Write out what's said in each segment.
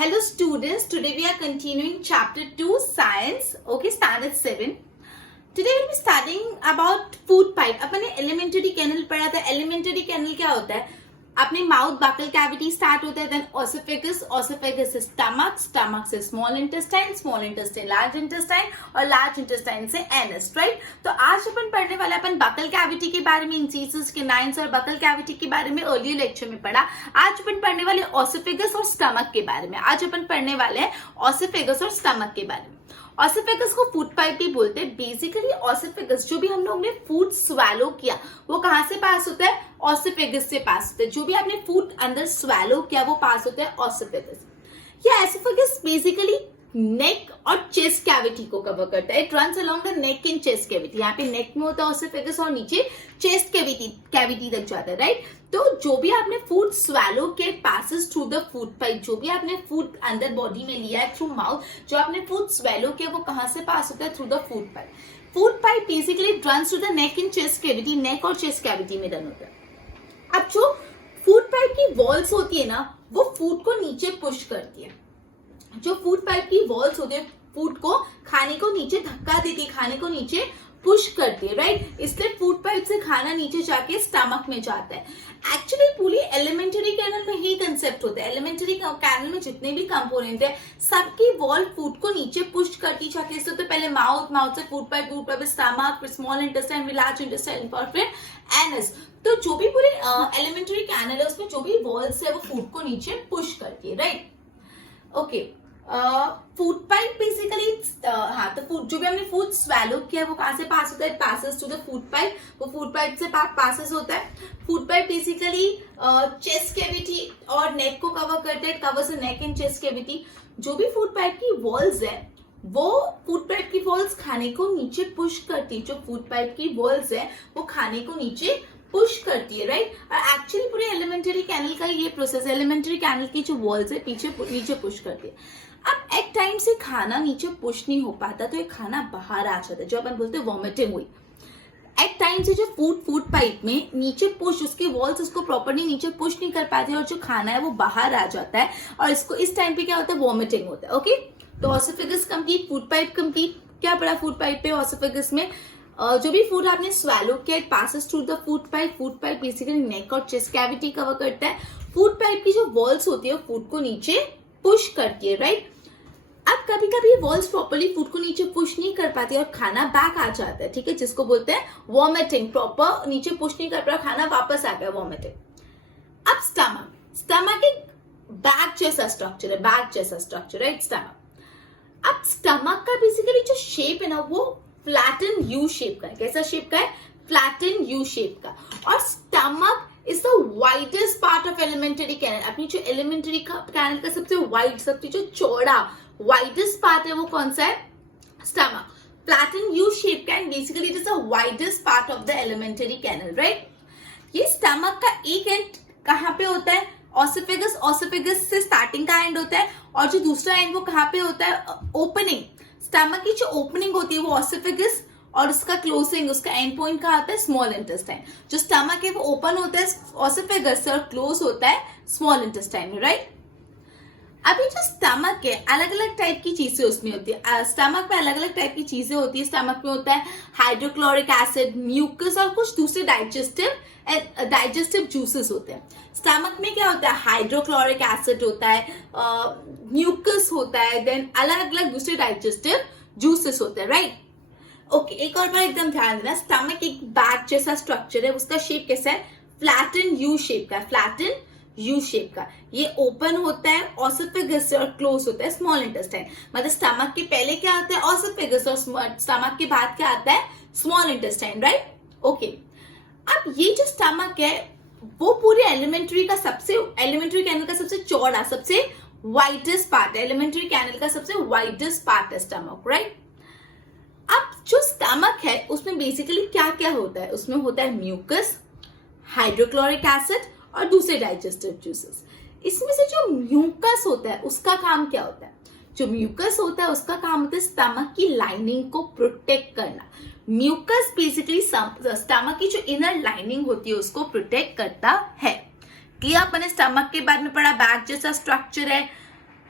Hello students, today we are continuing chapter 2 science, okay, standard 7. Today we'll be studying about food pipe. अपने elementary canal पढ़ा था. Elementary canal क्या होता है? अपने mouth buccal cavity start होता है, then esophagus से stomach से small intestine large intestine और large intestine से anus, right? तो आज अपन पढ़ने वाले अपन buccal cavity के बारे में, incisions, canines और buccal cavity के बारे में earlier lecture में पढ़ा. आज अपन पढ़ने वाले esophagus और stomach के बारे में. आज अपन पढ़ने वाले हैं esophagus और stomach के बारे में. ऑसिफेगस को फूड पाइप भी बोलते हैं. बेसिकली ऑसिफेगस जो भी हम लोग ने फूड स्वेलो किया वो कहां से पास होता है? ऑसिफेगस से पास होता है. जो भी आपने फूड अंदर स्वेलो किया वो पास होता है ऑसिफेगस. ये एसोफेगस बेसिकली नेक और चेस्ट कैविटी को कवर करता है. It runs along the neck in chest cavity. यहाँ पे नेक में होता है ऑसिफेगस और नीचे चेस्ट कैविटी तक जाता है, राइट? तो जो भी आपने फूड स्वेलो के passes through the food pipe, जो भी आपने फूड अंदर बॉडी में लिया है थ्रू माउथ, जो आपने फूड स्वेलो किया वो कहां से पास होता है? Through the food pipe. Food pipe basically runs to the neck in chest cavity. Neck और चेस्ट कैविटी में रन होता है. अब जो फूड पाइप की वॉल्स होती है ना, वो फूड को नीचे पुश करती है. जो फूड पाइप की वॉल्स होती है फूड को, खाने को नीचे धक्का देती है, खाने को नीचे पुश करती है, राइट? इसलिए फूड पाइप से खाना नीचे जाके स्टमक में जाता है. एक्चुअली पूरी एलिमेंटरी कैनल में ही कंसेप्ट होता है. एलिमेंटरी कैनल में जितने भी कंपोनेंट है सबकी वॉल फूड को नीचे पुश करती जाके. इससे तो पहले माउथ से फूड पाइप स्टमक, फिर स्मॉल इंटेस्टाइन, फिर लार्ज इंटेस्टाइन, फिर एनस. तो जो भी पूरे एलिमेंटरी कैनल है उसमें जो भी वॉल्स है वो फूड को नीचे पुश करती है, right? Okay. Food pipe basically तो फूड जो भी हमने फूड स्वेलो किया वो कहां से पास होता है? Passes to the food pipe. वो फूड पाइप से पासेस होता है. Food pipe basically chest cavity और नेक को कवर करता है. Covers the neck and chest cavity. जो भी फूड पाइप की वॉल्स है वो फूड पाइप की वॉल्स खाने को नीचे पुश करती है. जो फूड पाइप की वॉल्स है वो खाने को नीचे पुश करती है, राइट? और एक्चुअली पूरे एलिमेंटरी कैनल का ये प्रोसेस, एलिमेंटरी कैनल की जो वॉल्स है नीचे पुश करती है. अब एक टाइम से खाना नीचे पुश नहीं हो पाता तो ये खाना बाहर आ जाता है, जो अपन बोलते हैं वॉमिटिंग हुई. एक टाइम से जो फूड पाइप में नीचे पुश, उसके वॉल्स उसको प्रॉपर्ली नीचे पुश नहीं कर पाते और जो खाना है वो बाहर आ जाता है और इसको इस टाइम पे क्या होता है? वॉमिटिंग होता है. ओके, तो ऑसिफेगस कंप्लीट, फूड पाइप कंप्लीट. क्या पड़ा फूड पाइप पे? ऑसिफेगस में जो भी फूड आपने स्वेलो किया it passes through the food pipe. Food pipe basically neck और चेस्ट कैविटी कवर करता है. फूड पाइप की जो वॉल्स होती है फूड को नीचे पुश करती है, राइट? अब कभी कभी वॉल्स प्रॉपर्ली फूड को नीचे पुश नहीं कर पाती और खाना बैक आ जाता है, ठीक है, जिसको बोलते हैं वॉमिटिंग. प्रॉपर नीचे पुश नहीं कर पा, खाना वापस आ गया, वॉमिटिंग. अब स्टमक एक बैग जैसा स्ट्रक्चर है, राइट? स्टमक. अब स्टमक का बेसिकली जो शेप है ना वो फ्लैटन यू शेप का है. कैसा शेप का है? फ्लैटन यू शेप का. और stomach is the widest part of alimentary canal. अपनी जो एलिमेंटरी कैनल का सबसे वाइड, सबसे जो चौड़ा वाइडेस्ट पार्ट है वो कौन सा है? स्टमक. फ्लैटन यू शेप का and basically it is the widest part of the alimentary canal, right? ये स्टमक का एक एंड कहां पे होता है? ऑसिफेगस से स्टार्टिंग का एंड होता है और जो दूसरा एंड वो कहां पे होता है? ओपनिंग. स्टमक की जो ओपनिंग होती है वो ऑसिफेगस और उसका क्लोजिंग, उसका एंड पॉइंट कहां आता है? Small intestine. जो स्टमक है वो ओपन होता है ऑसिफेगस से और क्लोज होता है स्मॉल इंटेस्टाइन में, राइट? अभी जो स्टमक है अलग अलग टाइप की चीजें उसमें होती है. स्टमक में अलग अलग टाइप की चीजें होती है. स्टमक में होता है हाइड्रोक्लोरिक एसिड, म्यूकस और कुछ दूसरे डाइजेस्टिव जूसेस होते हैं. स्टमक में क्या होता है? हाइड्रोक्लोरिक एसिड होता है, म्यूकस होता है, देन अलग अलग दूसरे डाइजेस्टिव जूसेस होते हैं, राइट? ओके, एक और बार एकदम ध्यान देना. स्टमक एक बैग जैसा स्ट्रक्चर है. उसका शेप कैसा है? फ्लैटन यू शेप का. फ्लैटन यू शेप का. ये ओपन होता है ऑसिफेगस से और क्लोज होता है स्मॉल इंटेस्टाइन. मतलब स्टमक के पहले क्या आता है? ऑसिफेगस और स्टमक के बाद क्या आता है? Small intestine, right? ओके. अब ये जो स्टमक है वो पूरे एलिमेंटरी कैनल का सबसे चौड़ा, सबसे वाइडेस्ट पार्ट है. एलिमेंटरी कैनल का सबसे वाइडेस्ट पार्ट है स्टमक, राइट? अब जो स्टमक है उसमें बेसिकली क्या क्या होता है? उसमें होता है म्यूकस, हाइड्रोक्लोरिक एसिड और दूसरे डाइजेस्टिव जूसेस. इसमें से जो म्यूकस होता है उसका काम क्या होता है? जो म्यूकस होता है उसका काम होता है स्टमक की लाइनिंग को प्रोटेक्ट करना. म्यूकस बेसिकली स्टमक की जो इनर लाइनिंग होती है उसको प्रोटेक्ट करता है. क्लियर? अपने स्टमक के बारे में पढ़ा, बैग जैसा स्ट्रक्चर है,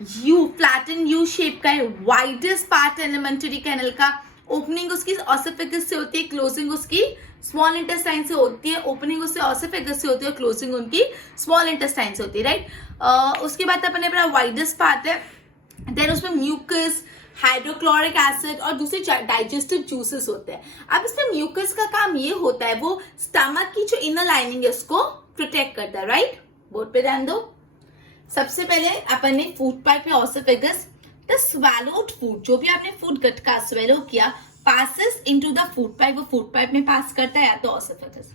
यू, फ्लैटन यू शेप का है, वाइडेस्ट पार्ट एलिमेंटरी कैनल का, ओपनिंग उसकी ऑसिफिगस से होती है, क्लोजिंग उसकी स्मॉल इंटेस्टाइन से होती है, ओपनिंग उससे ऑसिफिगस से होती है, क्लोजिंग उनकी स्मॉल इंटेस्टाइन से होती है, राइट। उसके बाद अपने अपना वाइडेस्ट पार्ट है, देन उसमें म्यूकस, हाइड्रोक्लोरिक एसिड और दूसरे डाइजेस्टिव जूसेस होते हैं। अब इसमें म्यूकस का काम ये होता है, वो स्टमक की जो इनर लाइनिंग है उसको प्रोटेक्ट करता है, राइट। बोर्ड पे ध्यान दो। सबसे पहले अपन ने फूड पाइप में ऑसिफिगस, द स्वैलोड फूड, जो भी आपने फूड गटका स्वेलो किया, passes into the food pipe, वो फूड पाइप में पास करता है या तो oesophagus.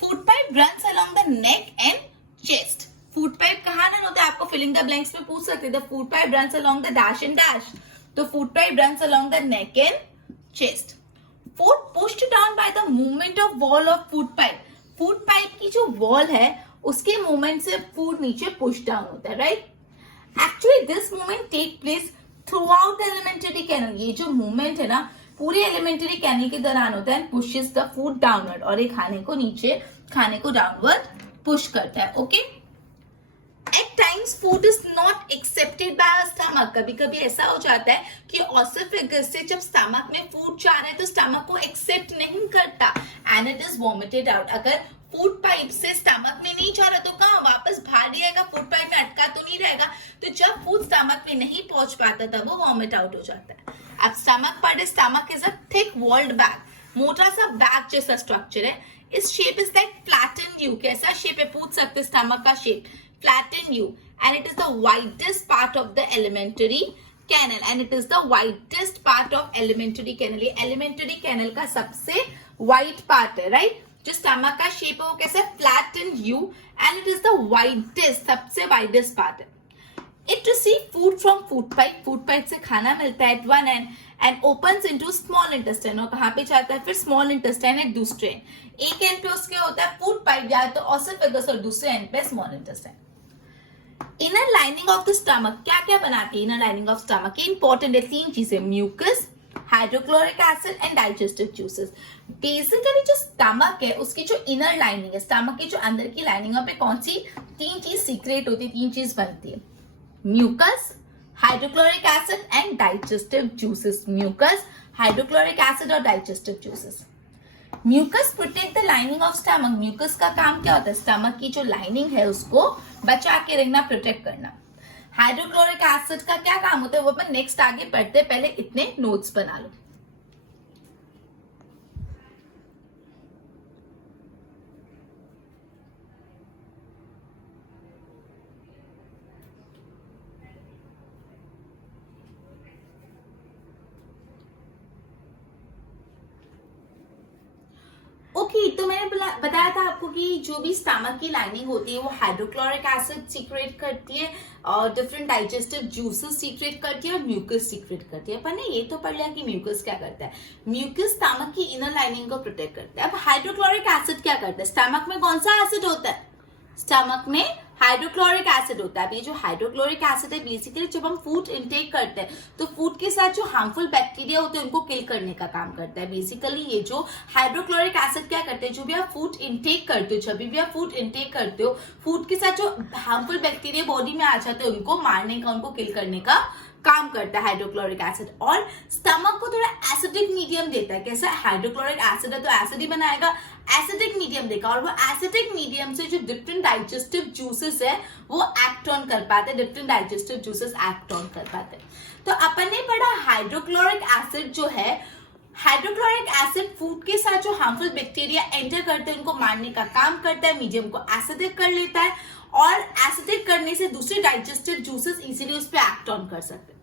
Food pipe runs along the neck and chest. Food pipe कहाँ रन होता है, आपको फिलिंग द ब्लैंक्स में पूछ सकते हैं। The food pipe runs along the dash and dash, तो food pipe runs along the neck and chest. Food pushed down by the movement of wall of food pipe. Food पाइप की जो wall है उसके मूवमेंट से food नीचे push down होता है, right. Actually this movement take place throughout alimentary canal. ये जो मूवमेंट है ना पूरे एलिमेंटरी कैनल के दौरान होता है, पुशेस द फूड डाउनवर्ड, और ये खाने को नीचे, खाने को डाउनवर्ड पुश करता है, okay. At times food is not accepted by our stomach. कभी कभी ऐसा हो जाता है कि ऑसिफिगस से जब स्टमक में फूड जा रहा है तो स्टमक को एक्सेप्ट नहीं करता and it is vomited out. अगर फूड पाइप से स्टमक में नहीं जा रहा तो कहाँ वापस बाहर ही आएगा, फूड पाइप में अटका तो नहीं रहेगा। तो जब फूड स्टमक में नहीं पहुंच पाता तब वो वॉमिट आउट हो जाता है। अब stomach part, stomach is a thick walled bag, मोटा सा बैग जैसा स्ट्रक्चर है। इस shape is like flatten U. कैसा शेप है पूछ सकते स्टमक का shape, flatten you, and it is the widest part of the alimentary canal, and it is the widest part of alimentary canal. ये alimentary canal का सबसे wide part है, right? जो stomach का shape है वो कैसे flatten you, and it is the widest, सबसे widest part है। It receive food from food pipe, food pipe से खाना मिलता है at one end and opens into small intestine, और कहाँ पे जाता है फिर small intestine है दूसरे end। एक end पे उसके होता है food pipe या तो ऑसिफिगस और दूसरे end पे small intestine। Inner lining of the stomach क्या क्या बनाती है inner lining of stomach? Important है तीन चीजें, mucus, hydrochloric acid and digestive juices. Basically जो स्टमक है उसकी जो इनर लाइनिंग है, स्टमक की जो अंदर की लाइनिंग पे कौन सी तीन चीज सीक्रेट होती है, तीन चीज बनती है, mucus, hydrochloric acid and digestive juices. Mucus, hydrochloric acid और digestive juices. Mucus protect the lining of stomach. Mucus का काम क्या होता है? स्टमक की जो लाइनिंग है उसको बचा के रखना, प्रोटेक्ट करना। हाइड्रोक्लोरिक एसिड का क्या काम होता है वो अपन नेक्स्ट आगे पढ़ते, पहले इतने नोट्स बना लो। ओके तो मैंने बताया था आपको कि जो भी स्टमक की लाइनिंग होती है वो हाइड्रोक्लोरिक एसिड सीक्रेट करती है और डिफरेंट डाइजेस्टिव जूसेस सीक्रेट करती है और म्यूकस सीक्रेट करती है। अपन ने ये तो पढ़ लिया कि म्यूकस क्या करता है। म्यूकस स्टमक की इनर लाइनिंग को प्रोटेक्ट करता है। अब हाइड्रोक्लोरिक एसिड क्या करता है? स्टमक में कौन सा एसिड होता है? स्टमक में हाइड्रोक्लोरिक एसिड होता है। अब ये जो हाइड्रोक्लोरिक एसिड है बेसिकली जब हम फूड इंटेक करते हैं तो फूड के साथ जो हार्मफुल बैक्टीरिया होते हैं उनको किल करने का काम करता है। बेसिकली ये जो हाइड्रोक्लोरिक एसिड क्या करते हैं, जो भी आप फूड इंटेक करते हो, जब भी आप फूड इंटेक करते हो फूड के साथ जो हार्मफुल बैक्टीरिया बॉडी में आ जाते हैं उनको मारने का, उनको किल करने का काम करता है हाइड्रोक्लोरिक एसिड। और स्टमक को थोड़ा एसिडिक मीडियम देता है। कैसा? हाइड्रोक्लोरिक एसिड है तो एसिड ही बनाएगा, एसिडिक मीडियम देगा और वो एसिडिक मीडियम से जो डिफरेंट डाइजेस्टिव जूसेस है वो एक्ट ऑन कर पाते हैं, different digestive juices act on कर पाते हैं। तो अपन ने पढ़ा हाइड्रोक्लोरिक एसिड जो है, हाइड्रोक्लोरिक एसिड फूड के साथ जो हार्मफुल बैक्टीरिया एंटर करते हैं उनको मारने का काम करता है, मीडियम को एसिडिक कर लेता है और एसिडिक करने से दूसरे डाइजेस्टिव जूसेस इजीली उस पर एक्ट ऑन कर सकते हैं।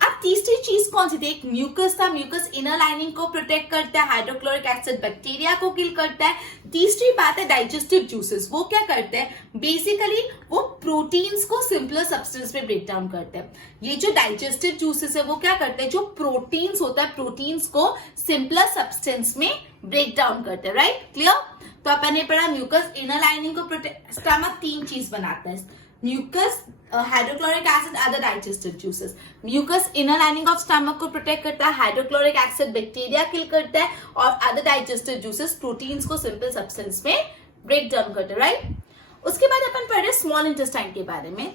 अब तीसरी चीज कौन सी थी? एक म्यूकस था, म्यूकस इनर लाइनिंग को प्रोटेक्ट करता है, हाइड्रोक्लोरिक एसिड बैक्टीरिया को किल करता है। तीसरी बात है डाइजेस्टिव जूसेस, वो क्या करते हैं? बेसिकली वो प्रोटीन्स को सिंपलर सब्सटेंस में ब्रेक डाउन करते हैं। ये जो डाइजेस्टिव जूसेस है वो क्या करते हैं? जो प्रोटीन्स होता है प्रोटीन्स को सिंपलर सब्सटेंस में ब्रेक डाउन करते हैं, राइट? क्लियर? तो अपन ने पढ़ा म्यूकस इनर लाइनिंग को प्रोटेक्ट, स्टमक तीन चीज बनाता है, mucus, hydrochloric acid, other digestive juices. Mucus inner lining of stomach को प्रोटेक्ट करता है, हाइड्रोक्लोरिक एसिड बैक्टीरिया किल करता है और अदर डाइजेस्टिव जूसेस प्रोटीन्स को सिंपल सब्सटेंस में ब्रेक डाउन करते हैं, राइट? उसके बाद अपन पढ़ रहे स्मॉल इंटेस्टाइन के बारे में।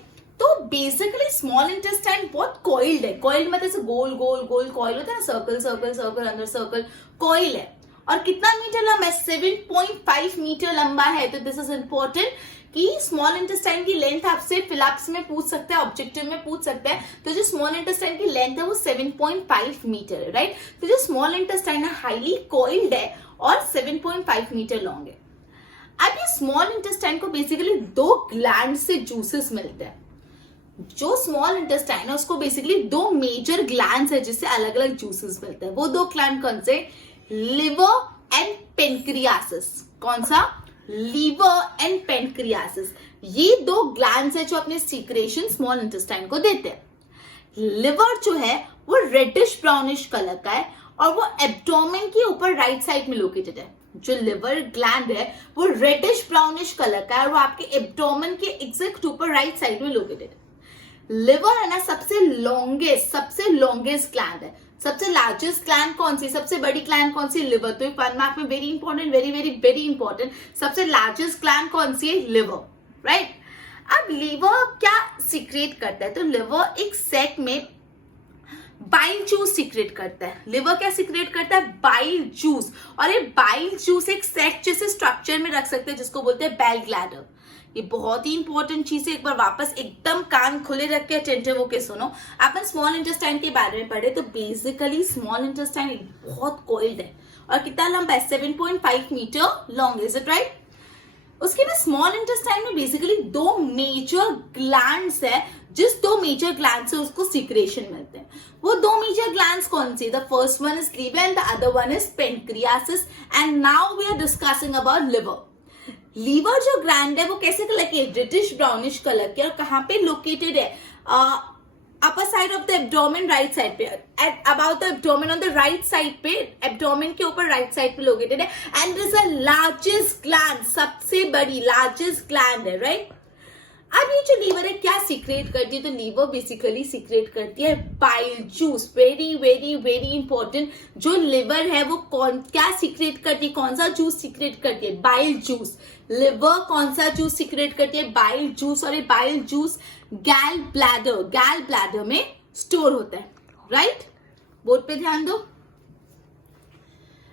तो बेसिकली स्मॉल इंटेस्टाइन बहुत कॉइल्ड है. कॉइल्ड मतलब ऐसे गोल गोल गोल कॉइल होता है ना, सर्कल सर्कल सर्कल अंदर सर्कल, कॉइल है. और कितना मीटर लंबा है? 7.5 मीटर लंबा है. तो दिस इज इंपॉर्टेंट कि स्मॉल इंटेस्टाइन की लेंथ आपसे फिलअप्स में पूछ सकते हैं, ऑब्जेक्टिव में पूछ सकते हैं. तो जो स्मॉल इंटेस्टाइन की लेंथ है वो 7.5 मीटर है, राइट. तो जो स्मॉल इंटेस्टाइन है हाईली कॉइल्ड है और 7.5 मीटर लॉन्ग है. अब ये स्मॉल इंटेस्टाइन को बेसिकली 2 ग्लैंड से जूसेस मिलते हैं. जो स्मॉल इंटेस्टाइन है उसको बेसिकली 2 मेजर ग्लैंड्स है जिससे अलग अलग जूसेस मिलते हैं. वो 2 ग्लैंड कौन से? Liver and pancreas. कौन सा? Liver and pancreas. ये 2 ग्लैंड्स है जो अपने सीक्रेशन स्मॉल इंटेस्टाइन को देते हैं. लिवर जो है वो रेडिश ब्राउनिश कलर का है और वो एब्डोमेन के ऊपर राइट साइड में लोकेटेड है. जो लिवर ग्लैंड है वो रेडिश ब्राउनिश कलर का है और वो आपके एब्डोमेन के एग्जैक्ट ऊपर राइट साइड में लोकेटेड है. लिवर है ना सबसे लॉन्गेस्ट ग्लैंड है. सबसे लार्जेस्ट ग्लैंड कौन सी? सबसे बड़ी ग्लैंड कौन सी? लिवर. तो 1 मार्क में very important, very very very important. सबसे लार्जेस्ट ग्लैंड कौन सी है? Liver, right. अब लिवर क्या सीक्रेट करता है? तो लिवर एक सेट में बाइल जूस सीक्रेट करता है. लिवर क्या सीक्रेट करता है? Bile juice. और ये बाइल जूस एक सेट जैसे स्ट्रक्चर में रख सकते हैं जिसको बोलते हैं बेल ग्लैडर. ये बहुत ही इंपॉर्टेंट चीज है. एक बार वापस एकदम कान खुले रख के अटेंटिव होके सुनो. आपने स्मॉल इंटेस्टाइन के बारे में पढ़े. तो बेसिकली स्मॉल इंटेस्टाइन बहुत कॉइल्ड है और कितना लंबा है? 7.5 metre long. Is it right? उसके बाद स्मॉल इंटेस्टाइन में बेसिकली 2 मेजर ग्लैंड्स है. जिस 2 मेजर ग्लैंड से उसको सीक्रेशन मिलते हैं. वो 2 मेजर ग्लैंड्स कौन सी? The first one is liver and the other one is pancreas. And now we are discussing about liver. Liver जो ग्लैंड है वो कैसे कलर की है? रेडिश ब्राउनिश कलर की. और कहाँ पे लोकेटेड है? Upper side of the abdomen, right side पे. At about the abdomen on the right side पे, एब्डोमेन के ऊपर राइट साइड पे लोकेटेड है. And is a largest gland, सबसे बड़ी लार्जेस्ट ग्लैंड है, राइट. अब ये जो लीवर है क्या सीक्रेट करती है? तो लीवर बेसिकली सीक्रेट करती है bile juice. Very very very important. जो लिवर है वो क्या सीक्रेट करती है? कौन सा जूस सीक्रेट करती है? Bile juice. लिवर कौन सा जूस सीक्रेट करती है? Bile juice. और ये बाइल जूस गैल ब्लैडर में स्टोर होता है, राइट. बोर्ड पे ध्यान दो.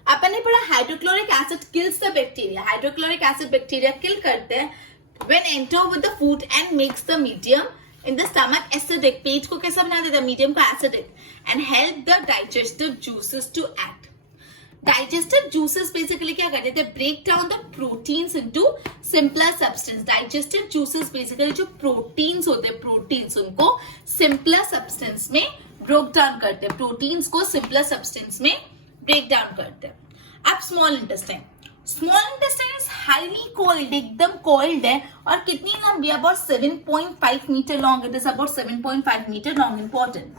अपन ने पढ़ा hydrochloric acid kills the bacteria. Hydrochloric acid bacteria किल करते हैं when enter with the food and makes the medium in the stomach acidic. पेट को कैसा बना देता है? मीडियम को acidic. And help the digestive juices to act. Digestive juices basically क्या करते थे? break down the proteins into simpler substance. Digestive juices basically जो proteins होते हैं, proteins उनको simpler substance में break down करते हैं. proteins को simpler substance में break down करते हैं. अब small intestine. Small intestine is highly coiled, एकदम कॉइल्ड है. और कितनी लंबी है? About 7.5 metre long. It is about 7.5 metre long. Important.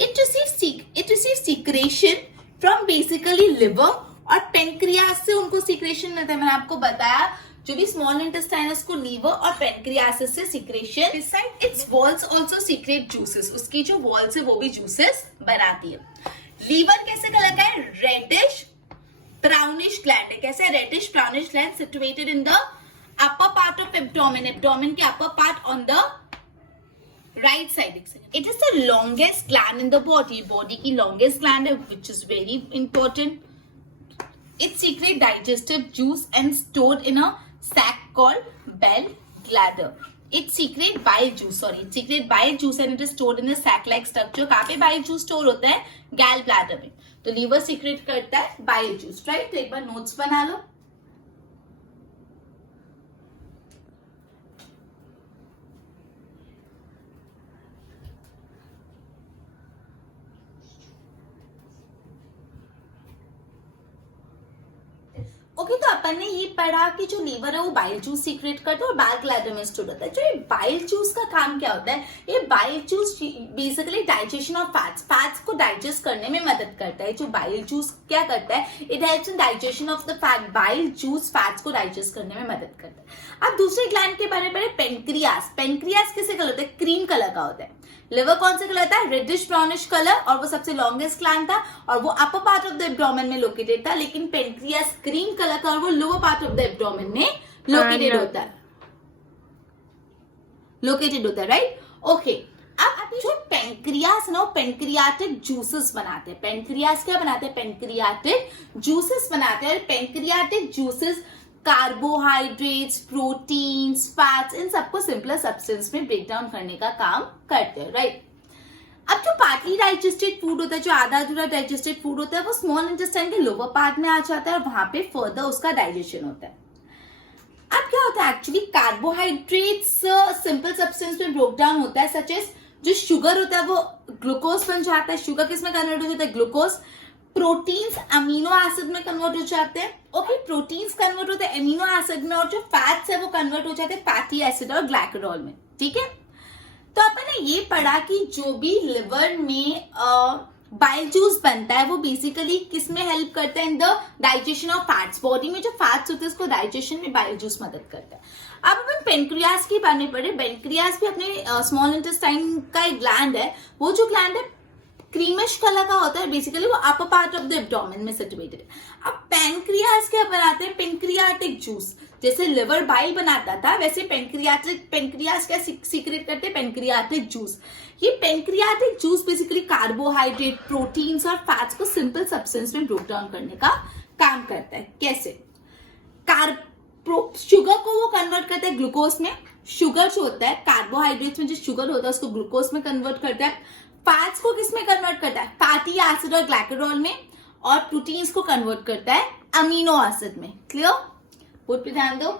It receives secretion from basically liver और पेनक्रियास से उनको सीक्रेशन मिलता है. मैंने आपको बताया जो भी स्मॉल इंटेस्टाइन है उसको लीवर और पेनक्रियासिस से secretion. Beside it's walls also secret juices. उसकी जो वॉल्स है वो भी जूसेस बनाती है. लीवर कैसे कलर का है? रेडिश ब्राउनिश ग्लैंड है. कैसे? Reddish brownish gland situated in the upper part of abdomen. Abdomen के upper part on the right side. It is the longest gland in the body. Body की longest gland है which is very important. It secrete digestive juice and stored in a sac called bell bladder. It secrete bile juice. It secrete bile juice and it is stored in a sac-like structure. कहाँ पे bile juice store होता है? gall bladder में. तो liver secrete करता है bile juice, right? तो एक बार notes बना लो. ओके तो अपन ने ये पढ़ा कि जो लीवर है वो बाइल जूस सीक्रेट करता है और बैल ब्लैडर में स्टोर होता है. जो ये बाइल जूस का काम क्या होता है? ये bile juice basically digestion of fats को डाइजेस्ट करने में मदद करता है. जो बाइल जूस क्या करता है? It helps in digestion of the fat. Bile juice fats को डाइजेस्ट करने में मदद करता है. अब दूसरे ग्लैंड के बारे में पेनक्रियास. पेनक्रियास किसे कलर होता है? क्रीम कलर का होता है. लिवर कौन से कलर था? Reddish brownish colour. और वो सबसे लॉन्गेस्ट ग्लैंड था और वो upper part of the abdomen में लोकेटेड था. लेकिन पेनक्रियास क्रीम कलर का और वो lower part of the abdomen में लोकेटेड होता है. राइट. ओके अब जो पेंक्रियास ना, पेंक्रियाटिक जूसेस बनाते हैं। पेंक्रियास क्या बनाते हैं? पेंक्रियाटिक जूसेस बनाते हैं। और pancreatic juices carbohydrates, proteins, fats, इन सबको सिंपलर सब्सटेंस में ब्रेक डाउन करने का काम करते हैं, राइट। अब जो पार्टली डाइजेस्टेड फूड होता है, जो आधा अधूरा डाइजेस्टेड फूड होता है, वो स्मॉल इंटेस्टाइन के लोअर पार्ट में आ जाता है और वहां पे फर्दर उसका डाइजेशन होता है। अब क्या होता है एक्चुअली, कार्बोहाइड्रेट्स सिंपल सब्सटेंस में ब्रेक डाउन होता है, सच एज जो शुगर होता है वो ग्लूकोज बन जाता है। शुगर किस में कन्वर्ट हो जाता है? ग्लूकोज। प्रोटीन्स अमीनो एसिड में कन्वर्ट हो जाते हैं। ओके, प्रोटीन्स कन्वर्ट होते हैं अमीनो एसिड में, और जो फैट्स है वो कन्वर्ट हो जाते हैं फैटी एसिड और ग्लाइकोडॉल में, ठीक है। तो अपन ने ये पढ़ा कि जो भी लिवर में बाइल जूस बनता है वो बेसिकली किस में हेल्प करता है? इन the digestion of fats. Body में जो फैट्स होते हैं उसको डाइजेशन में बाइल जूस मदद करता है। अब अपन पेनक्रियास की बात नहीं पढ़े। पेनक्रियास भी अपने स्मॉल इंटेस्टाइन का एक ग्लैंड है। वो जो ग्लैंड है क्रीमिश कलर का होता है, बेसिकली वो upper part of the abdomen में सिचुएटेड है। अब पेनक्रियास क्या बनाते हैं? Pancreatic juice. जैसे लिवर बाइल बनाता था वैसे पेनक्रियास क्या सीक्रेट करते हैं? Pancreatic juice. ये pancreatic juice basically carbohydrate, proteins और फैट्स को सिंपल सब्सटेंस में ब्रेक डाउन करने का काम करता है। कैसे? शुगर को वो कन्वर्ट करता है ग्लूकोज में। शुगर जो होता है कार्बोहाइड्रेट्स में, जो शुगर होता है उसको ग्लूकोज में कन्वर्ट करता है। फैट्स को किस में कन्वर्ट करता है? फैटी एसिड और ग्लाइकोडॉल में। और प्रोटीन्स को कन्वर्ट करता है अमीनो एसिड में। क्लियर? बोर्ड पे ध्यान दो।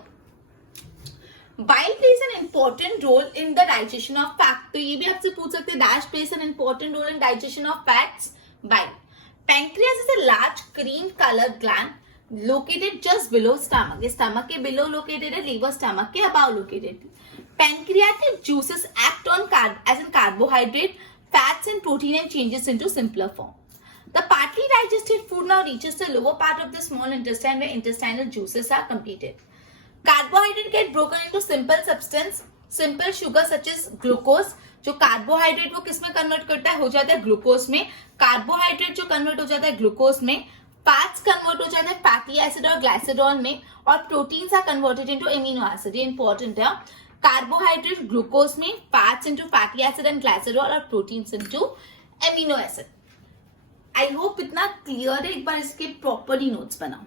Bile plays an important role in the digestion of fat. तो ये भी आपसे पूछ सकते हैं, dash plays an important role in digestion of fats. Bile. Pancreas is a large cream coloured gland located just below stomach. ये stomach के below located है, liver stomach के above located. Pancreatic juices act on as in carbohydrate, fats and protein and changes into simpler form. The partly digested food now reaches the lower part of the small intestine where intestinal juices are completed. Carbohydrate get broken into simple substance, simple sugar such as glucose. जो carbohydrate वो किस में convert करता है? हो जाता है glucose में। कार्बोहाइड्रेट जो कन्वर्ट हो जाता है ग्लूकोज में, फैट्स कन्वर्ट हो जाता है फैटी एसिड और ग्लाइसिडॉल में, और proteins are converted into amino acid. ये इंपॉर्टेंट है। कार्बोहाइड्रेट ग्लूकोज में, fats into fatty acid and glycidol, और proteins into amino acid. I hope इतना क्लियर है। एक बार इसके प्रॉपरली नोट्स बनाओ।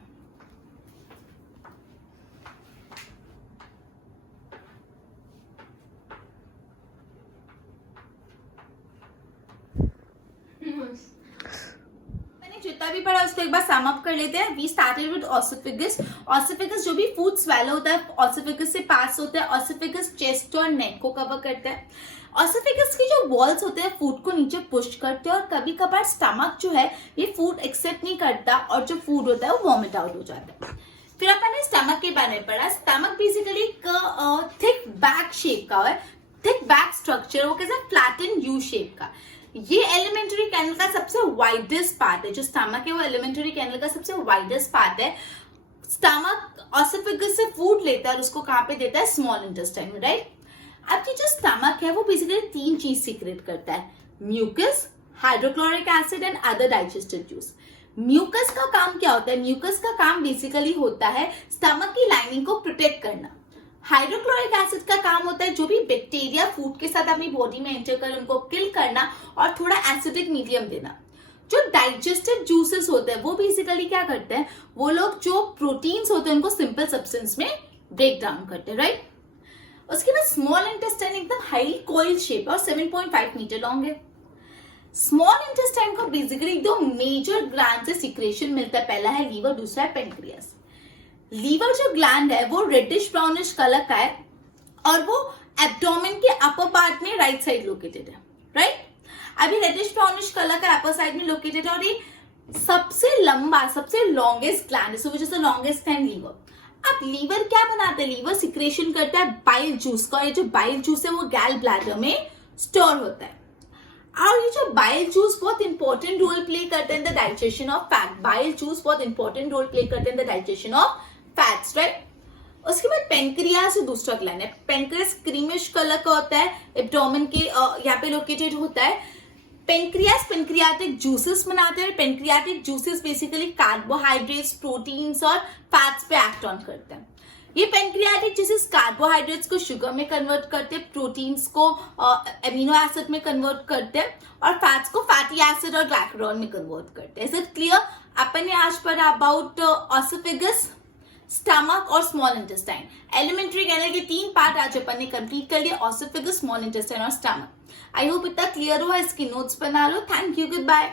जितना भी पढ़ा उसको एक बार सम अप कर लेते हैं। We started with oesophagus. Oesophagus जो भी फूड स्वेलो होता है ऑसिफिगस से पास होता है। ऑसिफिगस चेस्ट और नेक को कवर करता है। ऑसिफिगस की जो वॉल्स होते हैं फूड को नीचे पुश करते हैं, और कभी कभार स्टमक जो है ये फूड एक्सेप्ट नहीं करता और जो फूड होता है वो वॉमिट आउट हो जाता है। फिर अपन ने स्टमक के बारे में पढ़ा। स्टमक बेसिकली एक थिक बैक शेप का है, थिक बैक स्ट्रक्चर, वो कैसे फ्लैटन यू शेप का। ये एलिमेंट्री कैनल का सबसे वाइडेस्ट पार्ट है। जो स्टमक है वो एलिमेंट्री कैनल का सबसे वाइडेस्ट पार्ट है। स्टमक ऑसिफिगस से फूड लेता है और उसको कहां पे देता है? स्मॉल इंटेस्टाइन में, राइट। अब ये जो स्टमक है वो बेसिकली तीन चीज सीक्रेट करता है: mucus, hydrochloric acid and other digested juice. Mucus का काम क्या होता है? म्यूकस का काम बेसिकली होता है स्टमक की लाइनिंग को प्रोटेक्ट करना। हाइड्रोक्लोरिक एसिड का काम होता है जो भी बैक्टीरिया फूड के साथ अपनी बॉडी में एंटर कर उनको किल करना और थोड़ा एसिडिक मीडियम देना। जो डाइजेस्टेड जूसेस होते हैं वो बेसिकली क्या करते हैं? वो लोग जो प्रोटीन्स होते हैं उनको सिंपल सब्सटेंस में ब्रेक डाउन करते हैं, राइट। उसके बाद स्मॉल इंटेस्टाइन एकदम हाईली कॉइल्ड शेप और 7.5 मीटर लॉन्ग है। स्मॉल इंटेस्टाइन को बेसिकली दो मेजर ग्लैंड से सिक्रेशन मिलता है। पहला है लीवर, दूसरा है पेनक्रियास। लीवर जो ग्लैंड है वो रेडिश ब्राउनिश कलर का है और वो एब्डोमेन के अपर पार्ट में राइट साइड लोकेटेड है, राइट। अभी रेडिश ब्राउनिश कलर का अपर साइड में लोकेटेड है और ये सबसे लंबा, सबसे लॉन्गेस्ट ग्लैंड है, so which is the longest gland liver. अब लीवर क्या बनाता है? लीवर सिक्रेशन करता है बाइल जूस का। ये जो बाइल जूस है वो गैल ब्लैडर में स्टोर होता है और ये जो बाइल जूस बहुत इंपॉर्टेंट रोल प्ले करते हैं इन the digestion of fat. Bile juice बहुत इंपॉर्टेंट रोल प्ले करते हैं इन the digestion of fats, right. उसके बाद पेनक्रियास दूसरा ग्लैंड है। पेनक्रियास क्रीमिश कलर का होता है, एब्डोमेन के यहाँ पे लोकेटेड होता है। पेनक्रियास पेनक्रियाटिक जूसेस बनाते हैं। Pancreatic juices basically carbohydrates, proteins और फैट्स पे एक्ट ऑन करते हैं। ये पेनक्रियाटिक जैसे कार्बोहाइड्रेट्स को शुगर में कन्वर्ट करते हैं, प्रोटीन्स को एमिनो एसिड में कन्वर्ट करते हैं और फैट्स को फैटी एसिड और ग्लाइकोल में कन्वर्ट करते हैं. Is it clear? अपन ने आज पढ़ा अबाउट ऑसोफेगस, स्टमक और स्मॉल इंटेस्टाइन. एलिमेंट्री कैनल के 3 पार्ट आज अपन ने कंप्लीट कर लिए, ऑसोफेगस, स्मॉल इंटेस्टाइन और स्टमक. आई होप इतना क्लियर हुआ. इसकी नोट्स बना लो. Thank you, good bye.